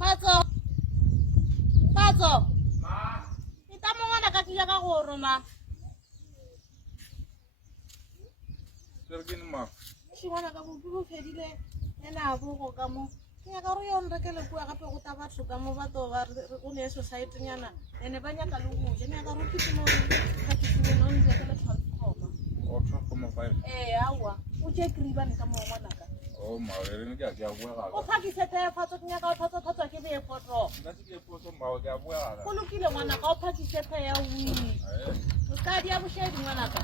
Fatso. Fatso. Ma. Ita mo ngwana ka tlile ka go roma. Sergin ma. Shi ngwana ka bo fedile ena bo go ka mo. Ke ka re yon re ke le bua gape go ta batho ka mo batho ba o ne society nyana ene ba nyaka le go je ne ka re ke mo ka ke mo no ntse ke le tlhoma. O tlhoma 5. Awa o je kriban ka mo ngwana ka. Oh ma re ne ke a bua ga. O phakise te fatso ke nyaka o thatsa ke be photo. Nna ke photo ma o ke a bua ga. Go lokile ngwana ka o phakise te ya wili. O ka dia bo shedi ngwana ka.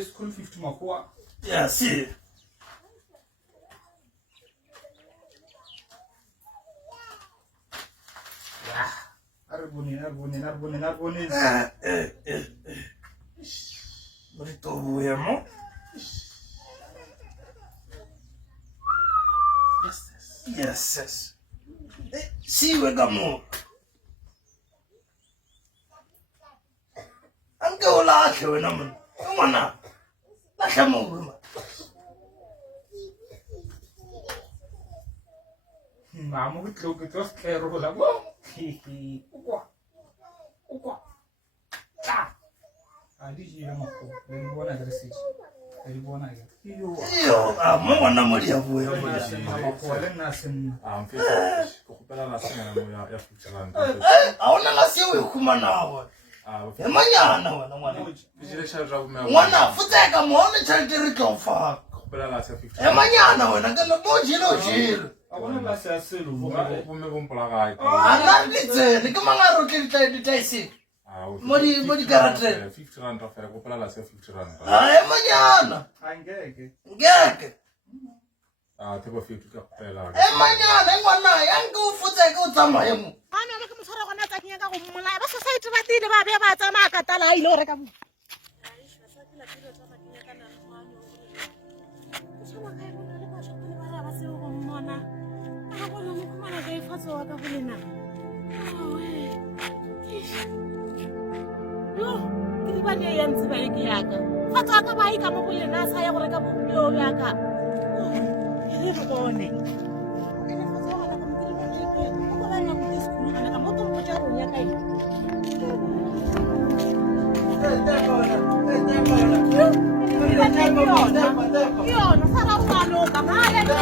School 50 makua. Yeah, see. Arboni. Bonito buemo. Yes. See we gamo. Anke ola ke wena mona. Ngwana. La hlamo ma. Mama ke tlo ke tlo skero la bo. Ukwa. Ta. Adi jira mako. Re bona dressage. Re bona ya. Yo, mo ngwana mo dia buya mo ya. Mako le na sem. Mfisa kukupela na sema na ya futsala. Awona la se we khumana wa. Emanyana wena ngwana. Dijile charge ra mo. Ngwana futseka mo ne tšhelete re tlo fa. Kukupela la se 50. Emanyana wena ka le mo jilo. Awona la se selo. Bomme bompla ga ita. Ana ditse ke mangaro ke ditaisi. Modi karate. 50 rand offer kukupela la se 50 rand. Emanyana. Angeke. Ngeke. Tebo 50 ka kukupela. Emanyana ngwana yanke o futseka o tsamaye mo. Ana le ke motshwara gona tsa kenya ka go mmolaya ba society ba tile ba be ba tsamaya ka tala ile o reka bo. Ba ne ya ntse ba e ke yaka fatsa ka ba ika mo bolena sa ya go reka bo yo yaka ile re bone ene fatsa ga ka mo dire ba tsheke go ba na go school ga ka mo to mo ja ro ya kai yo no sara o ba no ka ma ya no